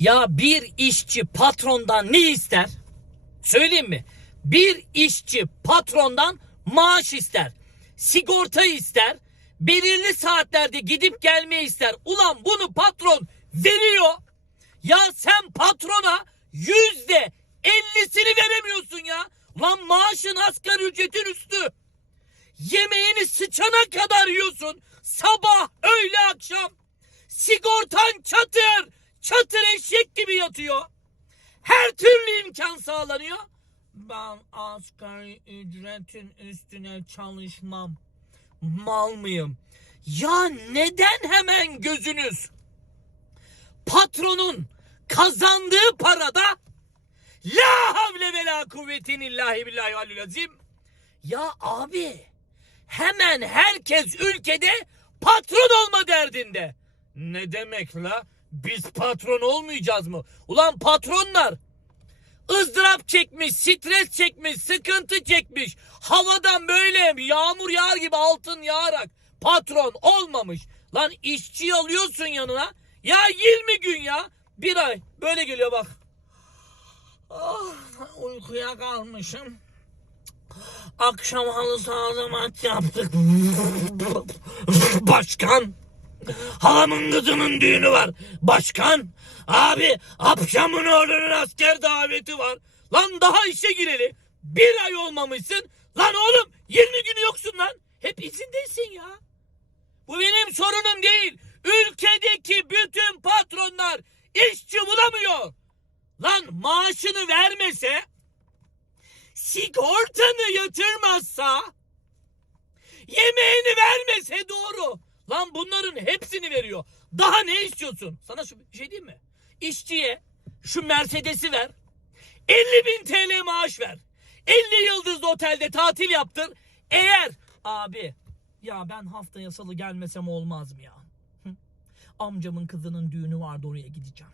Ya bir işçi patrondan ne ister? Söyleyeyim mi? Bir işçi patrondan maaş ister. Sigorta ister. Belirli saatlerde gidip gelmeyi ister. Ulan bunu patron veriyor. Ya sen patrona yüzde ellisini veremiyorsun ya. Ulan maaşın asgari ücretin üstü. Yemeğini sıçana kadar yiyorsun. Sabah, öğle, akşam. Sigortan çatır. Çatır eşek gibi yatıyor. Her türlü imkan sağlanıyor. Ben asgari ücretin üstüne çalışmam. Mal mıyım? Ya neden hemen gözünüz patronun kazandığı parada la havle ve la kuvvetin illahi billahi alil azim. Ya abi hemen herkes ülkede patron olma derdinde. Ne demek la? Biz patron olmayacağız mı? Ulan patronlar ızdırap çekmiş, stres çekmiş, sıkıntı çekmiş. Havadan böyle yağmur yağar gibi altın yağarak patron olmamış. Lan işçi alıyorsun yanına. Ya 20 gün ya. Bir ay. Böyle geliyor bak. Ah, uykuya kalmışım. Akşam halı saha yaptık. Başkan. Halamın kızının düğünü var. Başkan. Abi akşamın oğlunun asker daveti var. Lan daha işe gireli. Bir ay olmamışsın. Lan oğlum 20 günü yoksun lan. Hep izindesin ya. Bu benim sorunum değil. Ülkedeki bütün patronlar işçi bulamıyor. Lan maaşını vermese, sigortanı yatırmazsa, yemeğini vermese doğru. Lan bunların hepsini veriyor. Daha ne istiyorsun? Sana şu şey diyeyim mi? İşçiye şu Mercedes'i ver. 50 bin TL maaş ver. 50 yıldızlı otelde tatil yaptır. Eğer abi ya ben haftaya salı gelmesem olmaz mı ya? Hı? Amcamın kızının düğünü vardı oraya gideceğim.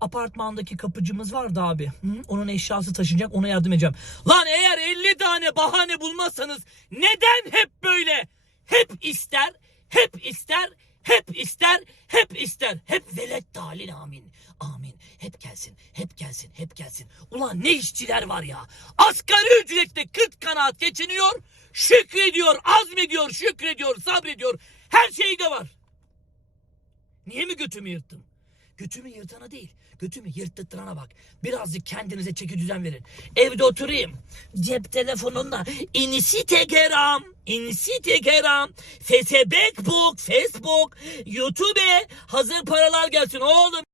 Apartmandaki kapıcımız vardı abi. Hı? Onun eşyası taşınacak ona yardım edeceğim. Lan eğer 50 tane bahane bulmazsanız neden? Hep ister, hep ister, hep ister, hep ister. Hep velet talin amin. Amin. Hep gelsin, hep gelsin, hep gelsin. Ulan ne işçiler var ya. Asgari ücretle kıt kanaat geçiniyor. Şükrediyor, azmediyor, şükrediyor, sabrediyor. Her şey de var. Niye mi götümü yırttım? Götümü yırtana değil. Götümü yırttırana bak. Birazcık kendinize çeki düzen verin. Evde oturayım. Cep telefonunda Instagram, Instagram, Facebook, Facebook, YouTube hazır paralar gelsin oğlum.